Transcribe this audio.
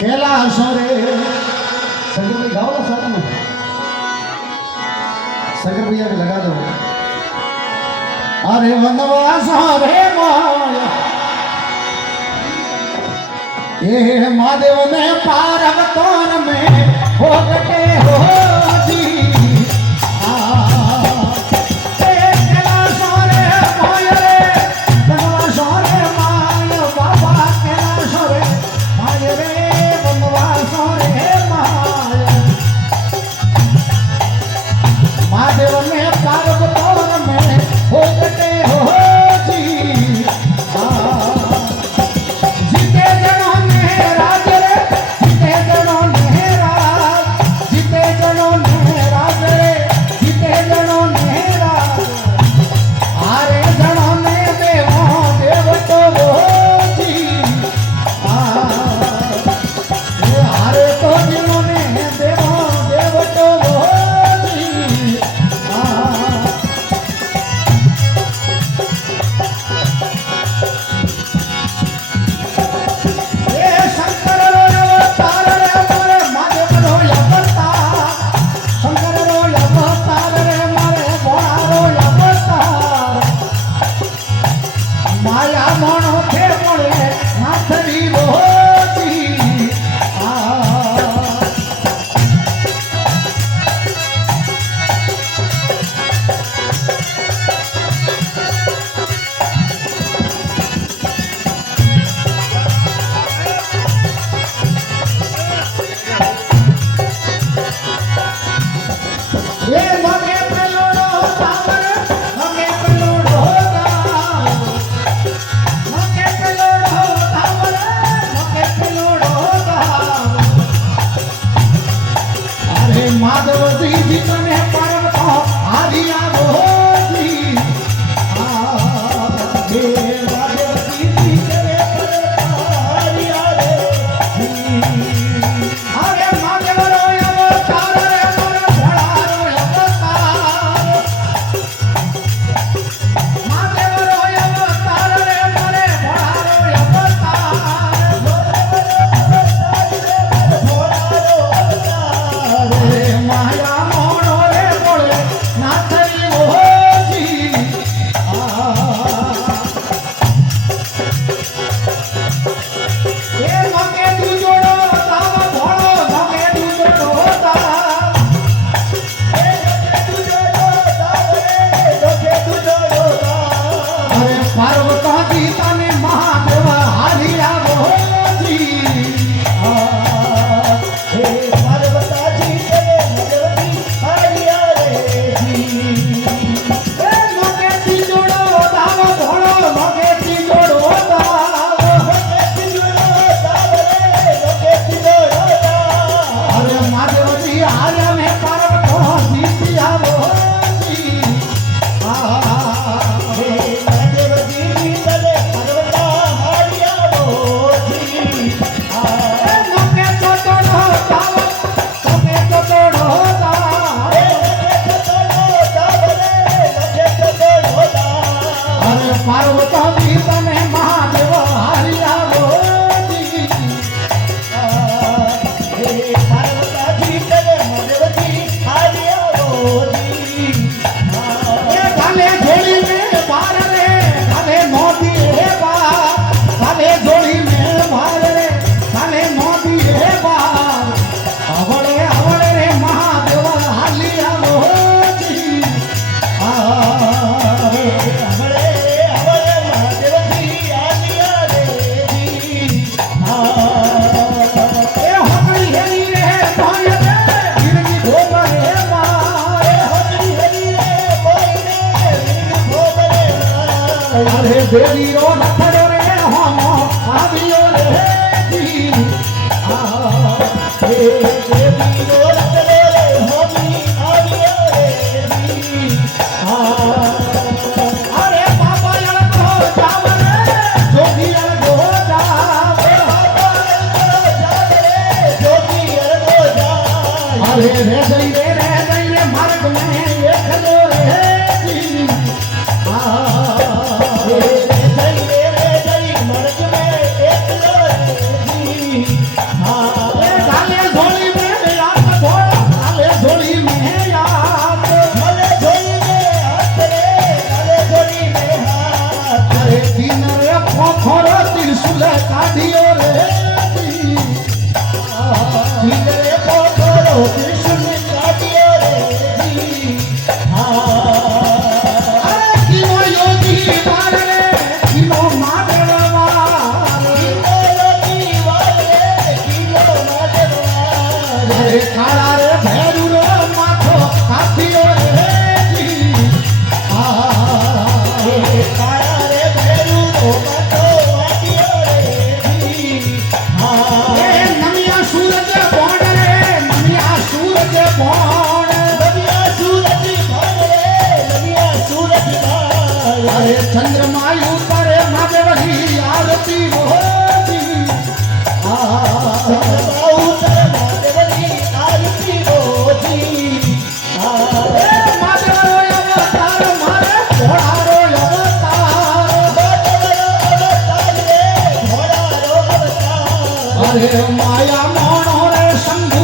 कैलाश रे शंकर भाई गाओ ना साथ में शंकर भैया भी लगा दो अरे वनवास रे माया ये महादेव ने पार्वतन में हो गए हो जी देवी रो नखड़ो रे हम आवियो रे जी देवी रो नखड़ो रे हम आवियो रे जी अरे बाबा यार तो जाव रे जोगी यार तो जाव बाबा यार तो जाव रे जोगी यार तो जाव अरे रे रे मार्ग में एक लो रे जी रे जय मर्ग में एक लो रे जी ત્રિશુલ કાઢ્યો રે હિંદરે પોખરો ત્રિશુલ કાઢ્યો રે અરે કિલો યોગી વાર રે કિલો માધવ વાર અરે કાળા રે ભેરું રે માથો કાપ્યો રે એ નમિયા સૂરજ કોણ રે નમિયા સૂરજ કોણ અરે ચંદ્રમા ઉતરે મહાદેવની આરતી મોતી એ મહાદેવનો અવતાર મારે ઘોડારો અવતાર અરે માયા મોણો રે શંભુ